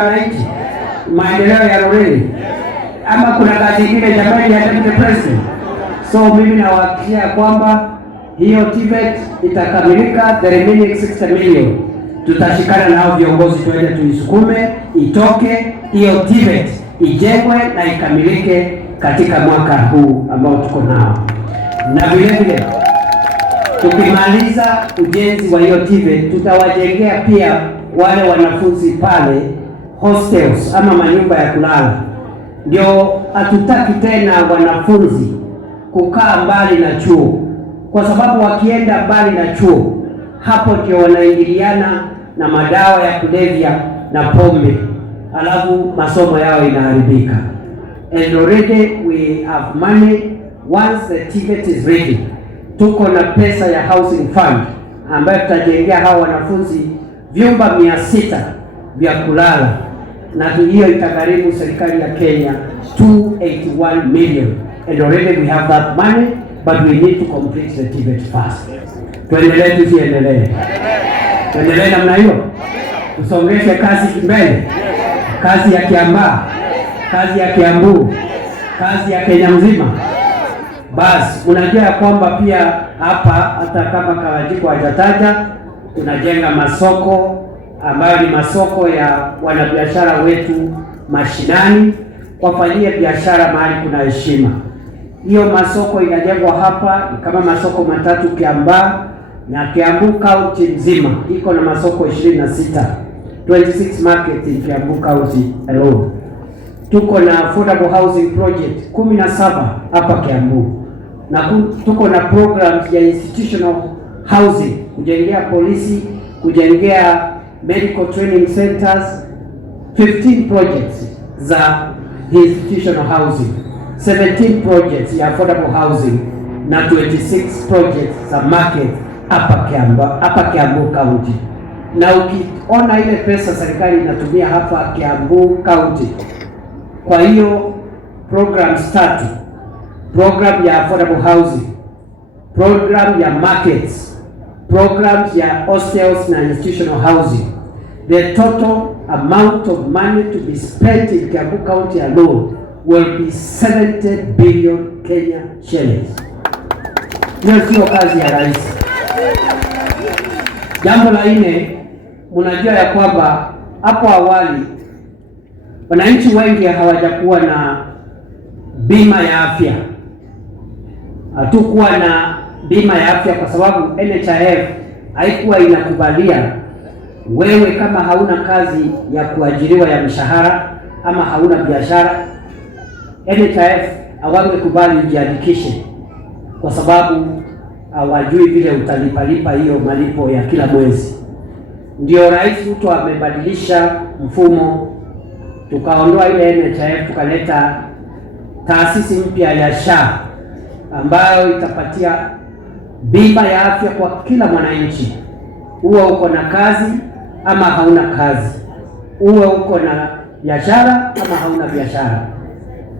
wananchi, maendeleo ya Roreni, ama kuna kazi nyingine jamani ya Deputy President? So mimi nawahakikishia kwamba hiyo TVET itakamilika, the remaining 60 million tutashikana nao viongozi, tuende tuisukume itoke hiyo TVET ijengwe na ikamilike katika mwaka huu ambao tuko nao. Na vile vile tukimaliza ujenzi wa hiyo TVET tutawajengea pia wale wanafunzi pale hostels ama manyumba ya kulala. Ndio hatutaki tena wanafunzi kukaa mbali na chuo, kwa sababu wakienda mbali na chuo, hapo ndio wanaingiliana na madawa ya kulevya na pombe, alafu masomo yao inaharibika. And already we have money. Once the TVET is ready, tuko na pesa ya housing fund ambayo tutajengea hao wanafunzi vyumba 600 vya kulala, na hiyo itagharimu serikali ya Kenya 281 million. And already we have that money, but we need to complete the TVET first. Tuendelee tusiendelee? Tuendelee namna hiyo? Tusongeshe kazi mbele. Kazi ya Kiambaa, kazi ya Kiambu, kazi ya Kenya mzima. Basi unajua ya kwamba pia hapa hata kama Kawajiko hajataja, tunajenga masoko ambayo ni masoko ya wanabiashara wetu mashinani, wafanyie biashara mahali kuna heshima. Hiyo masoko inajengwa hapa kama masoko matatu Kiambaa, na Kiambu County nzima iko na masoko 26, 26 market in Kiambu County alone. Tuko na affordable housing project 17 hapa Kiambu, na tuko na programs ya institutional housing, kujengea polisi, kujengea medical training centers, 15 projects za institutional housing, 17 projects ya affordable housing na 26 projects za market hapa Kiambu County. Na ukiona ile pesa serikali inatumia hapa Kiambu County kwa hiyo programs 3, program ya affordable housing, program ya markets, programs ya hostels na institutional housing, the total amount of money to be spent in Kiambu County alone will be 70 billion Kenya shillings. Hiyo sio kazi ya rais. Jambo la nne, mnajua ya kwamba hapo awali wananchi wengi hawajakuwa na bima ya afya. Hatukuwa na bima ya afya kwa sababu NHIF haikuwa inakubalia wewe kama hauna kazi ya kuajiriwa ya mshahara ama hauna biashara, NHIF hawangekubali ujiandikishe kwa sababu hawajui vile utalipalipa hiyo malipo ya kila mwezi. Ndio Rais Ruto amebadilisha mfumo, tukaondoa ile NHIF tukaleta taasisi mpya ya SHA ambayo itapatia bima ya afya kwa kila mwananchi, uwe uko na kazi ama hauna kazi, uwe uko na biashara ama hauna biashara.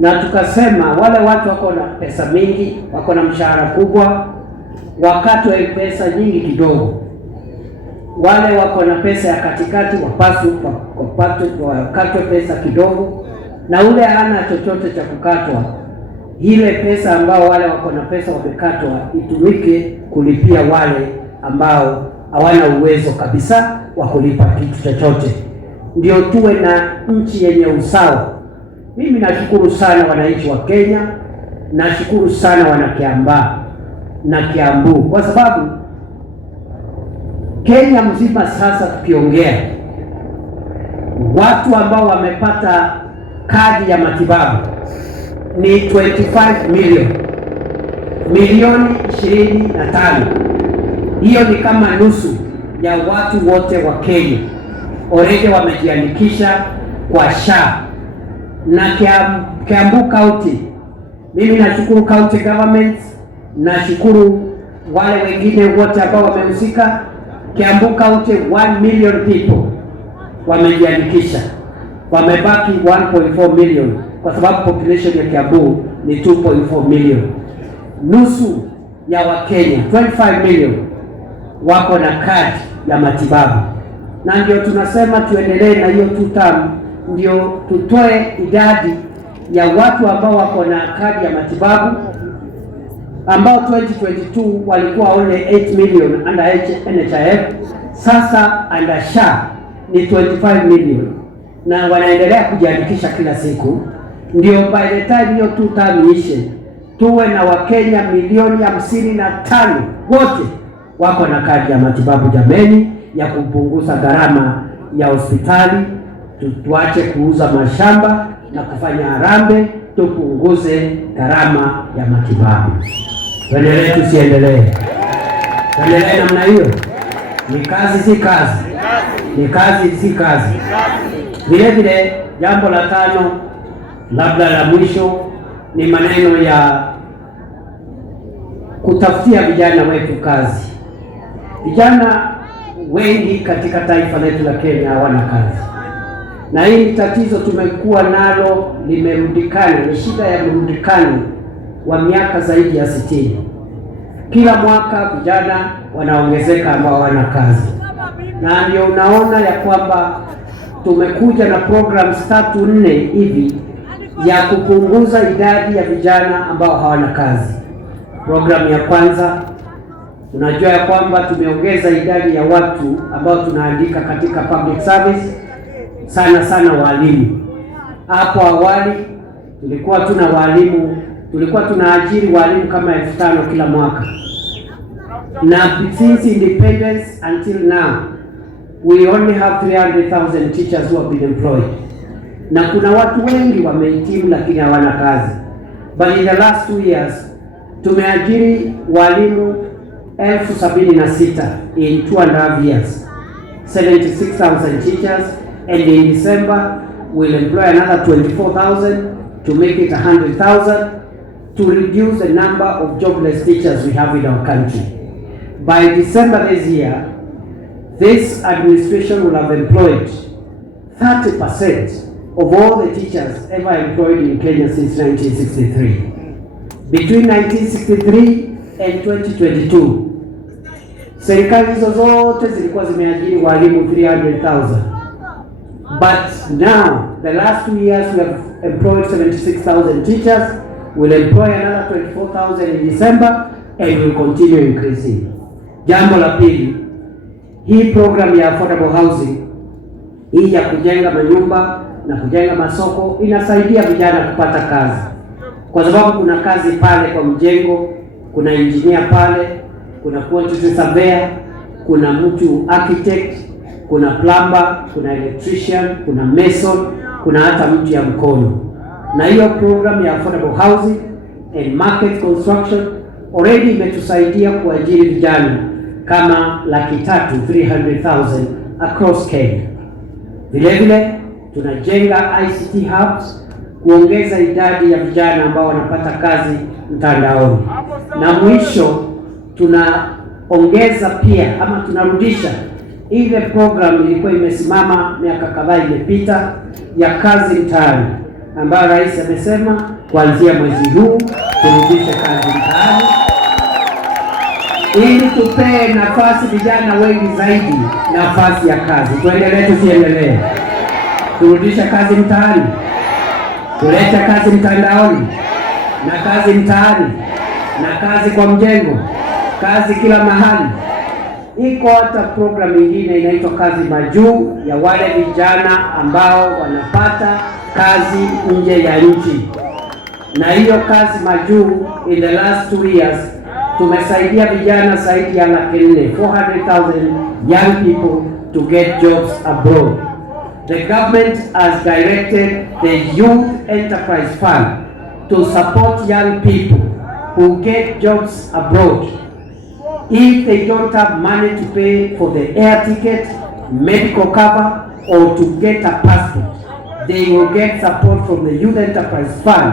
Na tukasema wale watu wako na pesa mingi, wako na mshahara kubwa, wakatwe pesa nyingi kidogo. Wale wako na pesa ya katikati wakatwe pesa kidogo, na ule hana chochote cha kukatwa, ile pesa ambao wale wako na pesa wamekatwa itumike kulipia wale ambao hawana uwezo kabisa wa kulipa kitu chochote. Ndio tuwe na nchi yenye usawa. Mimi nashukuru sana wananchi wa Kenya, nashukuru sana wana Kiambaa na Kiambu, kwa sababu Kenya mzima sasa tukiongea, watu ambao wamepata kadi ya matibabu ni 25 milioni 25. Hiyo ni kama nusu ya watu wote wa Kenya already wamejiandikisha kwa SHA. Na Kiambu County, mimi nashukuru county government, nashukuru wale wengine wote ambao wamehusika. Kiambu County 1 million people wamejiandikisha, wamebaki 1.4 million kwa sababu population ya Kiambu ni 2.4 million. Nusu ya Wakenya 25 million wako na kadi ya matibabu, na ndio tunasema tuendelee na hiyo 2 term, ndio tutoe idadi ya watu ambao wako na kadi ya matibabu ambao 2022 walikuwa only 8 million under NHIF, sasa under SHA ni 25 million na wanaendelea kujiandikisha kila siku. Ndio by the time hiyo 2 term ishe tuwe na Wakenya milioni 55 wote wako na kadi ya matibabu jameni, ya kupunguza gharama ya hospitali. Tuache kuuza mashamba na kufanya harambee, tupunguze gharama ya matibabu. Tuendelee tusiendelee? Tuendelee namna hiyo? Ni kazi si kazi? Ni kazi si kazi? Vile vile jambo la 5 labda la mwisho ni maneno ya kutafutia vijana wetu kazi. Vijana wengi katika taifa letu la Kenya hawana kazi, na hii tatizo tumekuwa nalo limerundikana, ni shida ya mrundikano wa miaka zaidi ya 60. Kila mwaka vijana wanaongezeka ambao hawana kazi, na ndio unaona ya kwamba tumekuja na programs 3-4 hivi ya kupunguza idadi ya vijana ambao hawana kazi. Program ya kwanza, unajua ya kwamba tumeongeza idadi ya watu ambao tunaandika katika public service, sana walimu. Hapo awali tulikuwa tunaajiri walimu kama 5,000 kila mwaka, na since independence until now we only have 300,000 teachers who have been employed, na kuna watu wengi wamehitimu lakini hawana kazi. But in the last 2 years tumeajiri walimu 76,000 in 2.5 years, 76,000 teachers, and in December we'll employ another 24,000 to make it 100,000 to reduce the number of jobless teachers we have in our country. By December this year, this administration will have employed 30% of all the teachers ever employed in Kenya since 1963. Between 1963 and 2022, serikali hizo zote zilikuwa zimeajiri walimu 300,000. But now, the last 2 years we have employed 76,000 teachers. We'll employ another 24,000 in December and will continue increasing. Jambo la pili, hii program ya affordable housing, hii ya kujenga manyumba na kujenga masoko inasaidia vijana kupata kazi, kwa sababu kuna kazi pale kwa mjengo, kuna engineer pale, kuna quantity surveyor, kuna mtu architect, kuna plumber, kuna electrician, kuna mason, kuna hata mtu ya mkono. Na hiyo program ya affordable housing and market construction already imetusaidia kuajiri vijana kama 300,000 across Kenya. Vile vile tunajenga ICT hubs kuongeza idadi ya vijana ambao wanapata kazi mtandaoni. Na mwisho tunaongeza pia ama tunarudisha ile program ilikuwa imesimama miaka kadhaa imepita ya kazi mtaani, ambayo rais amesema kuanzia mwezi huu turudishe kazi mtaani ili tupee nafasi vijana wengi zaidi nafasi ya kazi. Tuendelee tusiendelee? Turudishe kazi mtaani, tulete kazi mtandaoni na kazi mtaani na kazi kwa mjengo, kazi kila mahali. Iko hata program nyingine inaitwa kazi majuu ya wale vijana ambao wanapata kazi nje ya nchi. Na hiyo kazi majuu in the last 2 years tumesaidia vijana zaidi ya 400,000 young people to get jobs abroad. The government has directed the Youth Enterprise Fund to support young people who get jobs abroad. If they don't have money to pay for the air ticket, medical cover, or to get a passport, they will get support from the Youth Enterprise Fund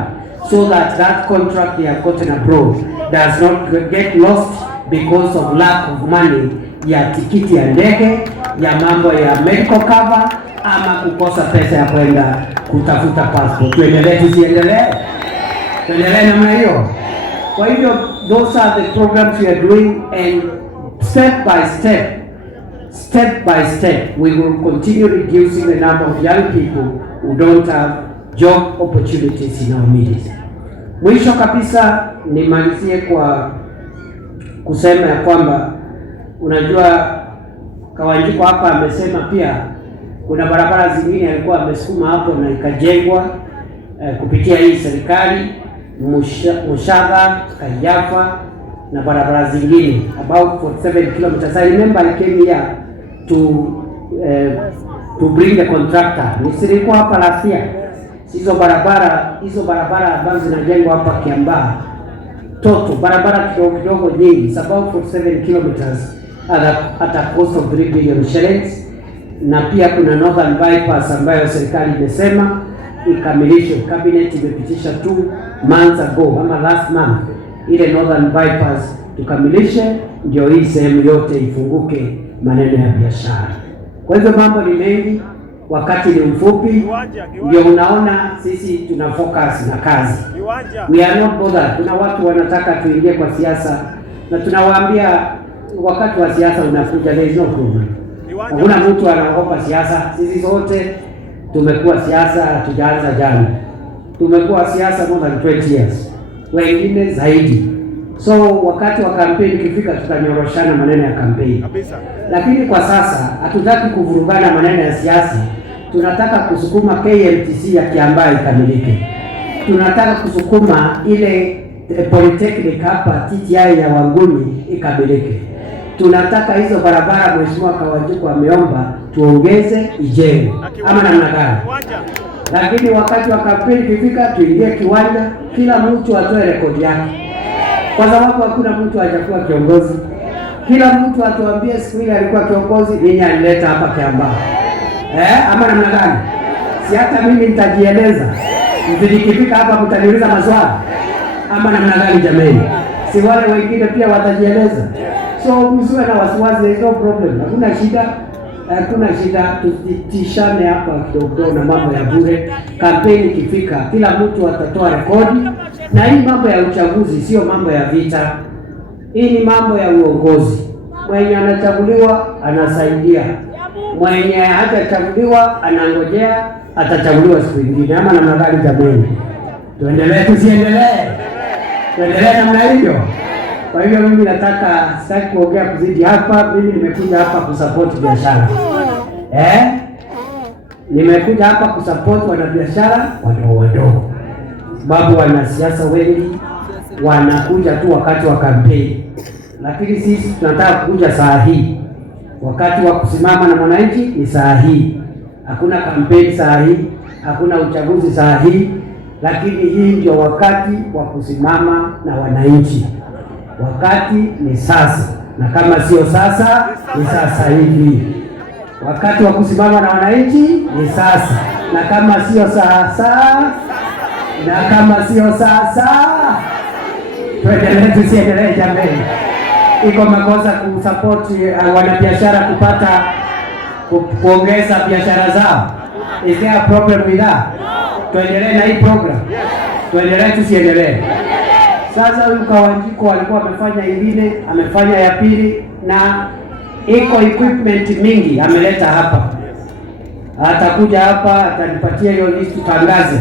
so that that contract they have gotten abroad does not get lost because of lack of money ya tikiti ya ndege, ya mambo ya medical cover, ama kukosa pesa ya kwenda kutafuta passport. Tuendelee tusiendelee? Tuendelee namna hiyo? Kwa hivyo those are the programs we are doing, and step by step step by step we will continue reducing the number of young people who don't have job opportunities in our midst. Mwisho kabisa nimalizie kwa kusema ya kwamba unajua Kawanjiko hapa amesema pia kuna barabara zingine alikuwa amesukuma hapo na ikajengwa kupitia hii serikali, Mushaga, Kajafa na barabara zingine about 47 kilometers. I remember I came here to bring the contractor. Nisirikuwa hapa last year. Hizo barabara ambazo zinajengwa hapa Kiambaa toto barabara kidogo nyingi, it's about 47 kilometers at a cost of 3 billion shillings. Na pia kuna Northern Bypass ambayo serikali imesema ikamilishwe. Cabinet imepitisha 2 months ago ama last month ile Northern Bypass tukamilishe, ndio hii sehemu yote ifunguke maneno ya biashara. Kwa hivyo mambo ni mengi, wakati ni mfupi, ndio unaona sisi tuna focus na kazi. We are not bothered. Kuna watu wanataka tuingie kwa siasa na tunawaambia wakati wa siasa unakuja, there is no problem. Hakuna mtu anaogopa siasa. Sisi zote tumekuwa siasa, hatujaanza jana. Tumekuwa siasa more than 20 years. Wengine zaidi. So wakati wa kampeni kifika tutanyoroshana maneno ya kampeni. Lakini kwa sasa hatutaki kuvurugana maneno ya siasa. Tunataka kusukuma KMTC ya Kiambaa ikamilike. Tunataka kusukuma ile polytechnic hapa TTI ya Wanguni ikamilike. Tunataka hizo barabara Mheshimiwa Kawanjiko ameomba tuongeze ijengwe ama namna gani? Lakini wakati wa kampeni kifika tuingie kiwanja, kila mtu atoe rekodi yake. Kwa sababu hakuna mtu hajakuwa kiongozi. Kila mtu atuambie siku ile alikuwa kiongozi, nini alileta hapa Kiambaa. Ama namna gani? Si hata mimi nitajieleza. Mvikifika hapa mtaniuliza maswali. Ama namna gani jamani? Si wale wengine pia watajieleza. So msiwe na wasiwasi, there is no problem. Hakuna shida, tutishane hapa kidogo na mambo ya bure. Kampeni kifika, kila mtu atatoa rekodi. Na hii mambo ya uchaguzi sio mambo ya vita. Hii ni mambo ya uongozi. Mwenye anachaguliwa anasaidia. Mwenye hajachaguliwa anangojea atachaguliwa siku nyingine. Ama namna gani jamani? Tuendelee tusiendelee? Tuendelee namna hiyo. Kwa hivyo mimi sitaki kuongea kuzidi hapa. Mimi nimekuja hapa kusupport biashara. Nimekuja hapa kusupport wanabiashara wadogo. Sababu wanasiasa wengi wanakuja tu wakati wa kampeni. Lakini sisi tunataka kuja saa hii. Wakati wa kusimama na mwananchi ni saa hii. Hakuna kampeni saa hii, hakuna uchaguzi saa hii, lakini hii ndio wakati wa kusimama na wananchi. Wakati ni sasa, na kama sio sasa ni sasa hivi. Wakati wa kusimama na wananchi ni sasa, na kama sio sasa tuendelee tusiendelee jamani? Iko makosa kusupport wanabiashara kupata kuongeza biashara zao? Is there a problem with that? Tuendelee na hii program? Tuendelee tusiendelee? Sasa huyu Kawanjiko alikuwa amefanya ingine, amefanya ya pili, na iko equipment mingi ameleta hapa. Atakuja hapa atanipatia hiyo list tutangaze.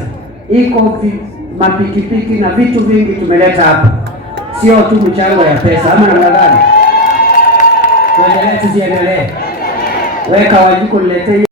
Iko mapikipiki na vitu vingi tumeleta hapa. Sio tu mchango ya pesa ama namna gani? Tuendelee tusiendelee? Wewe Kawanjiko niletee